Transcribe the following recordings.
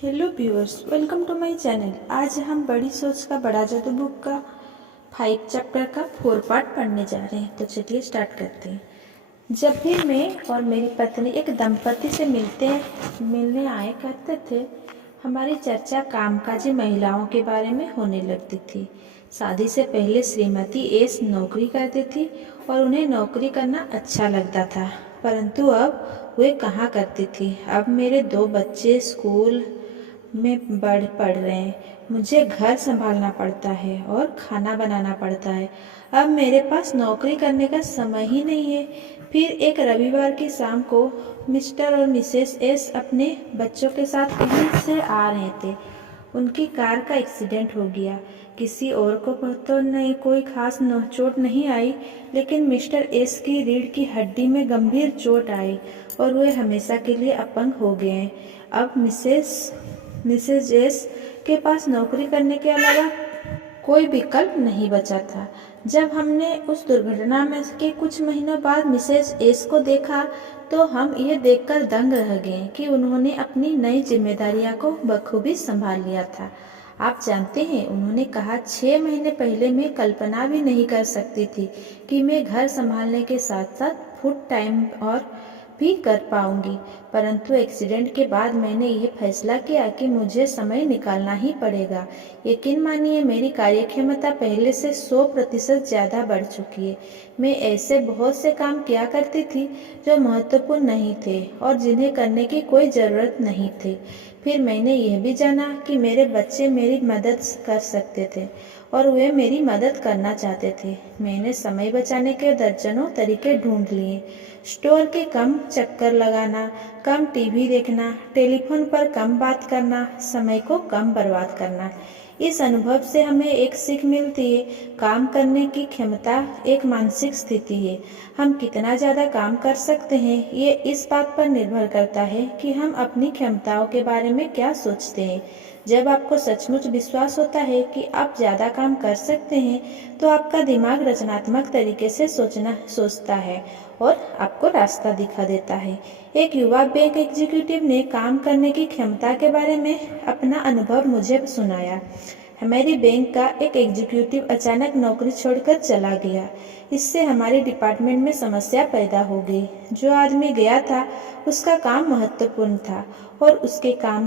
Hello viewers, welcome to my channel. आज हम बड़ी सोच का बड़ा जादू बुक का 5 चैप्टर का 4 पार्ट पढ़ने जा रहे हैं। तो चलिए स्टार्ट करते हैं। जब भी मैं और मेरी पत्नी एक दंपति से मिलने आए करते थे, हमारी चर्चा कामकाजी महिलाओं के बारे में होने लगती थी। शादी से पहले श्रीमती एस नौकरी करती थी और उन्हें नौकरी करना अच्छा लगता था, परंतु अब वे कहाँ करती थी। अब मेरे 2 बच्चे स्कूल में पढ़ रहे हैं, मुझे घर संभालना पड़ता है और खाना बनाना पड़ता है। अब मेरे पास नौकरी करने का समय ही नहीं है। फिर एक रविवार की शाम को मिस्टर और मिसेस एस अपने बच्चों के साथ कहीं से आ रहे थे। उनकी कार का एक्सीडेंट हो गया। किसी और को तो नहीं, कोई खास चोट नहीं आई, लेकिन मिस्टर एस की रीढ़ की हड्डी में गंभीर चोट आई और वे हमेशा के लिए अपंग हो गए। अब मिसेज एस के पास नौकरी करने के अलावा कोई विकल्प नहीं बचा था। जब हमने उस दुर्घटना में के कुछ महीनों बाद मिसेज एस को देखा, तो हम यह देखकर दंग रह गए कि उन्होंने अपनी नई जिम्मेदारियों को बखूबी संभाल लिया था। आप जानते हैं, उन्होंने कहा, 6 महीने पहले मैं कल्पना भी नहीं कर सकती थी कि मैं घर संभालने के साथ साथ फुल टाइम और भी कर पाऊंगी। परंतु एक्सीडेंट के बाद मैंने ये फैसला किया कि मुझे समय निकालना ही पड़ेगा। यकीन मानिए, मेरी कार्यक्षमता पहले से 100% ज़्यादा बढ़ चुकी है। मैं ऐसे बहुत से काम किया करती थी जो महत्वपूर्ण नहीं थे और जिन्हें करने की कोई ज़रूरत नहीं थी। फिर मैंने यह भी जाना कि मेरे बच्चे मेरी मदद कर सकते थे और वे मेरी मदद करना चाहते थे। मैंने समय बचाने के दर्जनों तरीके ढूंढ लिए। स्टोर के कम चक्कर लगाना, कम टीवी देखना, टेलीफोन पर कम बात करना, समय को कम बर्बाद करना। इस अनुभव से हमें एक सीख मिलती है। काम करने की क्षमता एक मानसिक स्थिति है। हम कितना ज़्यादा काम कर सकते हैं, ये इस बात पर निर्भर करता है कि हम अपनी क्षमताओं के बारे में क्या सोचते हैं। जब आपको सचमुच विश्वास होता है कि आप ज़्यादा काम कर सकते हैं, तो आपका दिमाग रचनात्मक तरीके से सोचता है और आपको रास्ता दिखा देता है। एक युवा बैंक एग्जीक्यूटिव ने काम करने की क्षमता के बारे में अपना अनुभव मुझे सुनाया। हमारी बैंक का एक एग्जीक्यूटिव अचानक नौकरी छोड़कर चला गया। इससे हमारे डिपार्टमेंट में समस्या पैदा हो गई। जो आदमी गया था, उसका काम महत्वपूर्ण था और उसके काम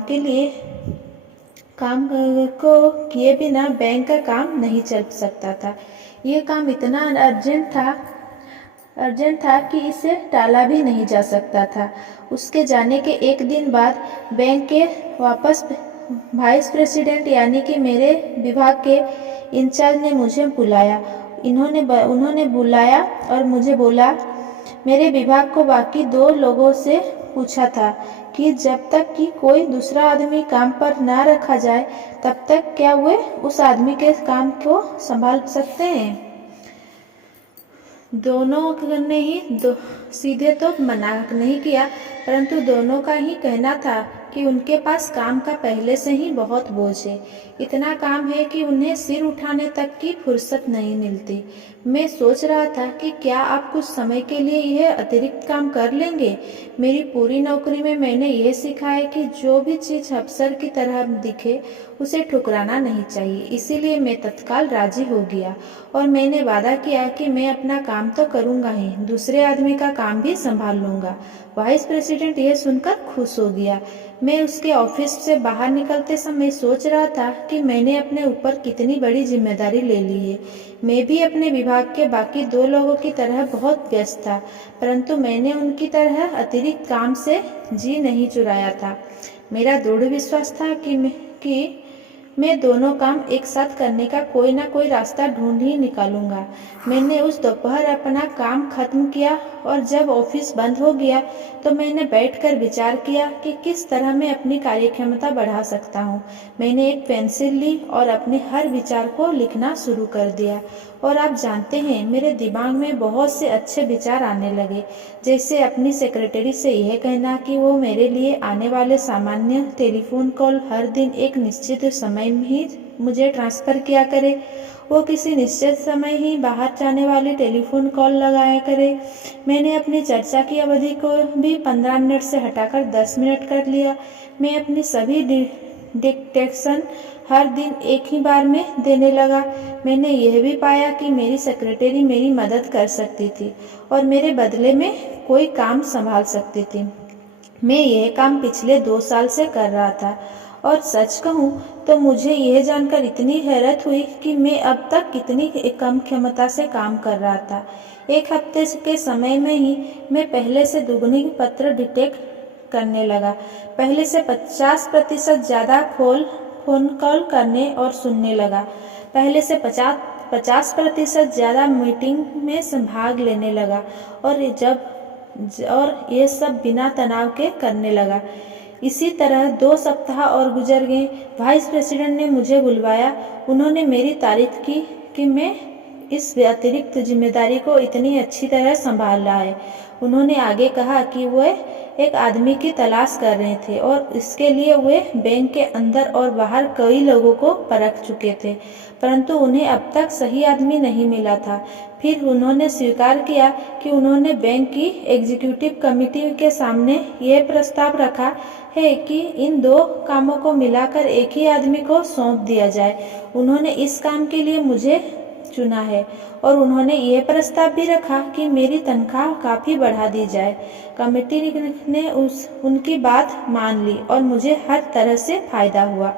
को किए बिना बैंक का काम नहीं चल सकता था। यह काम इतना अर्जेंट था कि इसे टाला भी नहीं जा सकता था। उसके जाने के एक दिन बाद बैंक के वापस वाइस प्रेसिडेंट यानी कि मेरे विभाग के इंचार्ज ने मुझे बुलाया। उन्होंने बुलाया और मुझे बोला, मेरे विभाग को बाकी 2 लोगों से पूछा था कि जब तक कि कोई दूसरा आदमी काम पर न रखा जाए, तब तक क्या वे उस आदमी के काम को संभाल सकते हैं। दोनों ने ही सीधे तो मना नहीं किया, परंतु दोनों का ही कहना था कि उनके पास काम का पहले से ही बहुत बोझ है। इतना काम है कि उन्हें सिर उठाने तक की फुर्सत नहीं मिलती। मैं सोच रहा था कि क्या आप कुछ समय के लिए यह अतिरिक्त काम कर लेंगे। मेरी पूरी नौकरी में मैंने यह सीखा है कि जो भी चीज़ अफसर की तरह दिखे, उसे ठुकराना नहीं चाहिए। इसीलिए मैं तत्काल राजी हो गया और मैंने वादा किया कि मैं अपना काम तो करूंगा ही, दूसरे आदमी का काम भी संभाल लूंगा। वाइस प्रेसिडेंट यह सुनकर खुश हो गया। मैं उसके ऑफिस से बाहर निकलते समय सोच रहा था कि मैंने अपने ऊपर कितनी बड़ी जिम्मेदारी ले ली है। मैं भी अपने विभाग के बाकी 2 लोगों की तरह बहुत व्यस्त था, परंतु मैंने उनकी तरह अतिरिक्त काम से जी नहीं चुराया था। मेरा दृढ़ विश्वास था कि मैं दोनों काम एक साथ करने का कोई ना कोई रास्ता ढूंढ ही निकालूंगा। मैंने उस दोपहर अपना काम खत्म किया और जब ऑफिस बंद हो गया, तो मैंने बैठकर विचार किया कि किस तरह मैं अपनी कार्यक्षमता बढ़ा सकता हूँ। मैंने एक पेंसिल ली और अपने हर विचार को लिखना शुरू कर दिया और आप जानते हैं मेरे दिमाग में बहुत से अच्छे विचार आने लगे, जैसे अपनी सेक्रेटरी से यह कहना कि वो मेरे लिए आने वाले सामान्य टेलीफोन कॉल हर दिन एक निश्चित समय में ही मुझे ट्रांसफ़र किया करे, वो किसी निश्चित समय ही बाहर जाने वाली टेलीफोन कॉल लगाया करे। मैंने अपनी चर्चा की अवधि को भी 15 मिनट से हटाकर 10 मिनट कर लिया। मैं अपनी सभी डिक्टेशन हर दिन एक ही बार में देने लगा। मैंने यह भी पाया कि मेरी सेक्रेटरी मेरी मदद कर सकती थी और मेरे बदले में कोई काम संभाल सकती थी। मैं यह काम पिछले 2 साल से कर रहा था और सच कहूँ तो मुझे यह जानकर इतनी हैरत हुई कि मैं अब तक कितनी कम क्षमता से काम कर रहा था। 1 हफ्ते के समय में ही मैं पहले से दुगनी पत्र डिटेक्ट करने लगा। पहले से 50% ज़्यादा फोन कॉल करने और सुनने लगा। पहले से 50% ज़्यादा मीटिंग में भाग लेने लगा और ये सब बिना तनाव के करने लगा। इसी तरह 2 सप्ताह और गुजर गए। वाइस प्रेसिडेंट ने मुझे बुलवाया। उन्होंने मेरी तारीफ की कि मैं इस अतिरिक्त जिम्मेदारी को इतनी अच्छी तरह संभाल रहा है। उन्होंने आगे कहा कि वे एक आदमी की तलाश कर रहे थे और इसके लिए वे बैंक के अंदर और बाहर कई लोगों को परख चुके थे, परंतु उन्हें अब तक सही आदमी नहीं मिला था। फिर उन्होंने स्वीकार किया कि उन्होंने बैंक की एग्जीक्यूटिव कमेटी के सामने यह प्रस्ताव रखा है कि इन 2 कामों को मिलाकर एक ही आदमी को सौंप दिया जाए। उन्होंने इस काम के लिए मुझे चुना है और उन्होंने यह प्रस्ताव भी रखा कि मेरी तनख्वाह काफ़ी बढ़ा दी जाए। कमेटी ने उनकी बात मान ली और मुझे हर तरह से फायदा हुआ।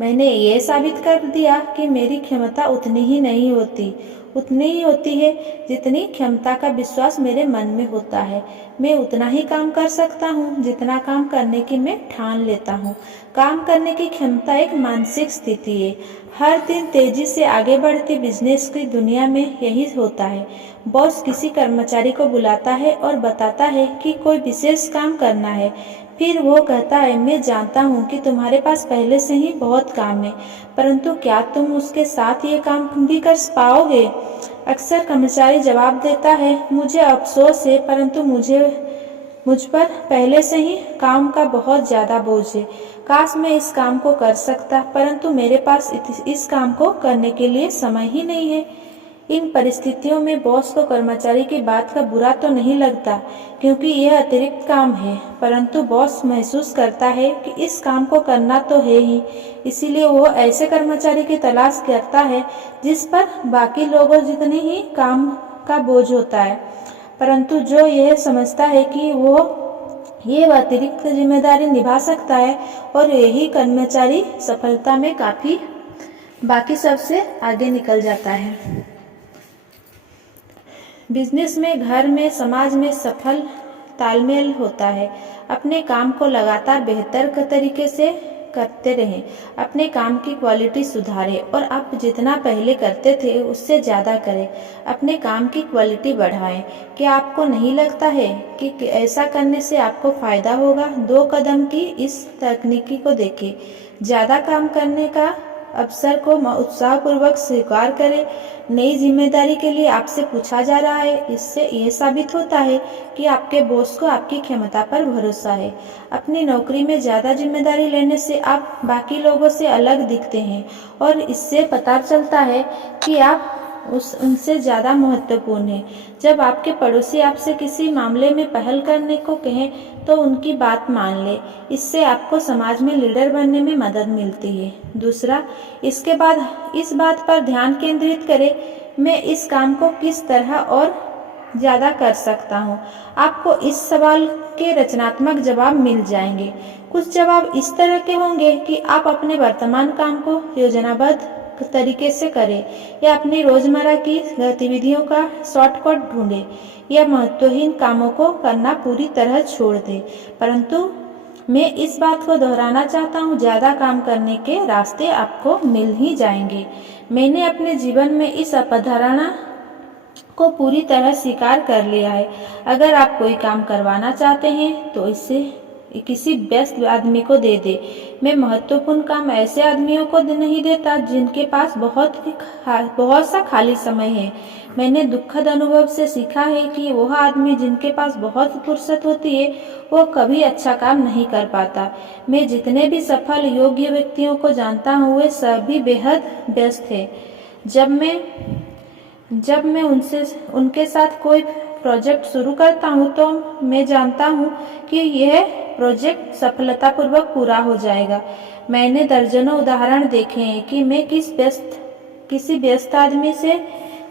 मैंने ये साबित कर दिया कि मेरी क्षमता उतनी ही होती है जितनी क्षमता का विश्वास मेरे मन में होता है। मैं उतना ही काम कर सकता हूँ जितना काम करने की मैं ठान लेता हूँ। काम करने की क्षमता एक मानसिक स्थिति है। हर दिन तेजी से आगे बढ़ती बिजनेस की दुनिया में यही होता है। बॉस किसी कर्मचारी को बुलाता है और बताता है कि कोई विशेष काम करना है। फिर वो कहता है, मैं जानता हूँ कि तुम्हारे पास पहले से ही बहुत काम है, परंतु क्या तुम उसके साथ ये काम भी कर पाओगे? अक्सर कर्मचारी जवाब देता है, मुझे अफसोस है, परंतु मुझ पर पहले से ही काम का बहुत ज़्यादा बोझ है। काश मैं इस काम को कर सकता, परंतु मेरे पास इस काम को करने के लिए समय ही नहीं है। इन परिस्थितियों में बॉस को कर्मचारी की बात का बुरा तो नहीं लगता, क्योंकि यह अतिरिक्त काम है, परंतु बॉस महसूस करता है कि इस काम को करना तो है ही, इसीलिए वो ऐसे कर्मचारी की तलाश करता है जिस पर बाकी लोगों जितने ही काम का बोझ होता है, परंतु जो यह समझता है कि वो ये अतिरिक्त जिम्मेदारी निभा सकता है, और यही कर्मचारी सफलता में काफ़ी बाकी सबसे आगे निकल जाता है। बिजनेस में, घर में, समाज में सफल तालमेल होता है। अपने काम को लगातार बेहतर तरीके से करते रहें, अपने काम की क्वालिटी सुधारें और आप जितना पहले करते थे उससे ज़्यादा करें। अपने काम की क्वालिटी बढ़ाएं। क्या आपको नहीं लगता है कि ऐसा करने से आपको फ़ायदा होगा? 2 कदम की इस तकनीकी को देखें। ज़्यादा काम करने का अवसर को उत्साहपूर्वक स्वीकार करें। नई जिम्मेदारी के लिए आपसे पूछा जा रहा है, इससे यह साबित होता है कि आपके बॉस को आपकी क्षमता पर भरोसा है। अपनी नौकरी में ज़्यादा जिम्मेदारी लेने से आप बाकी लोगों से अलग दिखते हैं और इससे पता चलता है कि आप उनसे ज़्यादा महत्वपूर्ण है। जब आपके पड़ोसी आपसे किसी मामले में पहल करने को कहें तो उनकी बात मान ले। इससे आपको समाज में लीडर बनने में मदद मिलती है। दूसरा, इसके बाद इस बात पर ध्यान केंद्रित करें, मैं इस काम को किस तरह और ज़्यादा कर सकता हूँ। आपको इस सवाल के रचनात्मक जवाब मिल जाएंगे। कुछ जवाब इस तरह के होंगे कि आप अपने वर्तमान काम को योजनाबद्ध तरीके से करें या अपनी रोजमर्रा की गतिविधियों का शॉर्टकट ढूंढें या महत्वहीन कामों को करना पूरी तरह छोड़ दें। परंतु मैं इस बात को दोहराना चाहता हूँ, ज़्यादा काम करने के रास्ते आपको मिल ही जाएंगे। मैंने अपने जीवन में इस अवधारणा को पूरी तरह स्वीकार कर लिया है। अगर आप कोई काम करवाना चाहते हैं तो किसी व्यस्त आदमी को दे दे। मैं महत्वपूर्ण काम ऐसे आदमियों को नहीं देता जिनके पास बहुत सा खाली समय है। मैंने दुखद अनुभव से सीखा है कि वह आदमी जिनके पास बहुत फुर्सत होती है वो कभी अच्छा काम नहीं कर पाता। मैं जितने भी सफल योग्य व्यक्तियों को जानता हूँ वे सभी बेहद व्यस्त हैं। जब मैं उनके साथ कोई प्रोजेक्ट शुरू करता हूँ तो मैं जानता हूँ कि यह प्रोजेक्ट सफलतापूर्वक पूरा हो जाएगा। मैंने दर्जनों उदाहरण देखे हैं कि मैं किसी व्यस्त आदमी से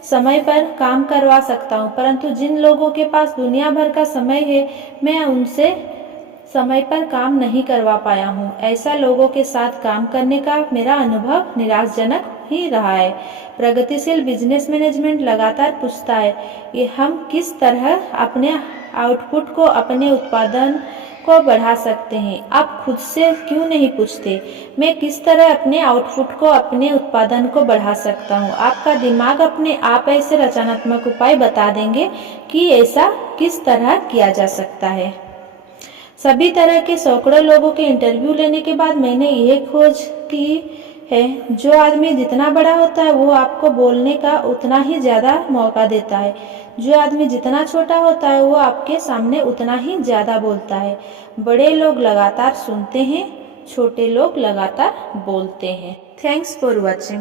समय पर काम करवा सकता हूँ, परंतु जिन लोगों के पास दुनिया भर का समय है मैं उनसे समय पर काम नहीं करवा पाया हूँ। ऐसा लोगों के साथ काम करने का मेरा अनुभव निराशाजनक ही रहा है। प्रगतिशील बिजनेस मैनेजमेंट लगातार पूछता है कि हम किस तरह अपने आउटपुट को, अपने उत्पादन को बढ़ा सकते हैं। आप खुद से क्यों नहीं पूछते, मैं किस तरह अपने आउटपुट को, अपने उत्पादन को बढ़ा सकता हूँ? आपका दिमाग अपने आप ऐसे रचनात्मक उपाय बता देंगे कि ऐसा किस तरह किया जा सकता है। सभी तरह के सैकड़ों लोगों के इंटरव्यू लेने के बाद मैंने यह खोज की है, जो आदमी जितना बड़ा होता है वो आपको बोलने का उतना ही ज्यादा मौका देता है। जो आदमी जितना छोटा होता है वो आपके सामने उतना ही ज्यादा बोलता है। बड़े लोग लगातार सुनते हैं, छोटे लोग लगातार बोलते हैं। Thanks for watching.